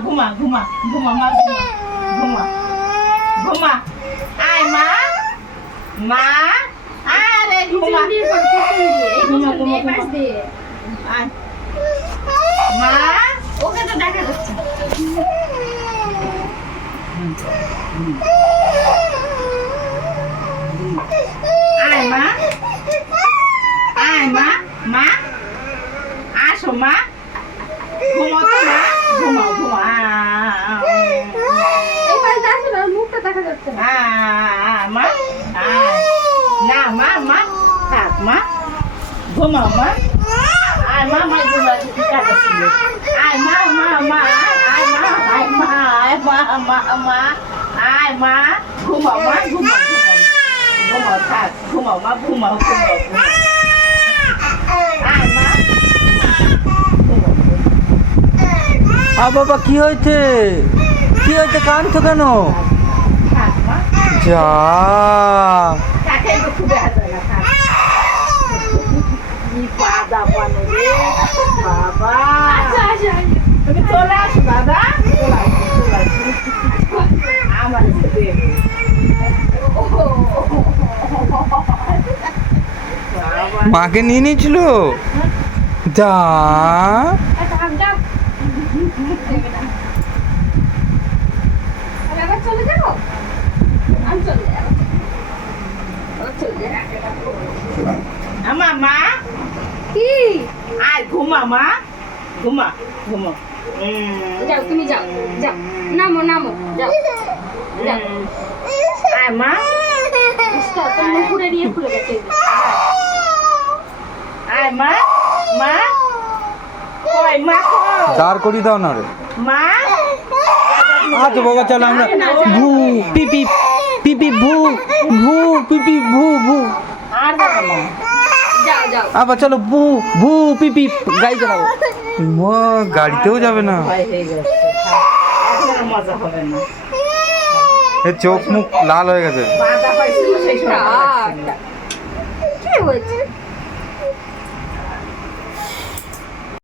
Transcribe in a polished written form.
ঘুমা ঘুমা ঘুমা মা ঘুমা ঘুমা আয় মা মা আরে ঘুমা ঘুমা ঘুমা আয় মা ওকে তো দেখা যাচ্ছে আয় মা আয় মা মা আসো মা ঘুমাও তো মা ঘুমাও ঘুমা এই পাশে আসো না মুখটা দেখা যাচ্ছে না মা না মা মা থাক মা ঘুমাও মা আয় মা মা ঘুমা কাটাচ্ছিল আয় মা মা মা আয় মা আয় মা আয় মা মা মা আয় মা ঘুমাও মা ঘুমাও ঘুমাও ঘুমাও থাক ঘুমাও মা ঘুমাও ঘুমাও ঘুমাও আয় মা বাবা কি হয়েছে কাঁদছো কেন? থাক মা যা কাকে দুঃখ দেখা যায় না থাক কি পাদা বানে রে বাবা আচ্ছা আচ্ছা তুমি চলে আসো দাদা চলে আসো আমার সাথে মাকে নিয়ে নিয়েছিল যা একটা হাত দাও আমি আবার চলে যাবো আমি চলে যাবো আমার মা কি আয় ঘুমা মা ঘুমা ঘুমা যাও তুমি যাও যাও নামো নামো যাও যাও আয় মা তুমি ঘুরে নিয়ে খুলে গেছে আয় মা মা কই মা কই দাঁড় করিয়ে দাও না রে মা আচ্ছা বাবা চলো আমরা ভু পিপি পিপি ভু ভু পিপি ভু ভু আর যাবো না যাও যাও আবার চলো ভু ভু পিপি গাড়ি চালাবো গাড়িতেও যাবে না ভয় হয়ে গেছে এখন আর মজা হবে না এর চোখ মুখ লাল হয়ে গেছে বাধা পাইছিল সেই সময় কি হয়েছে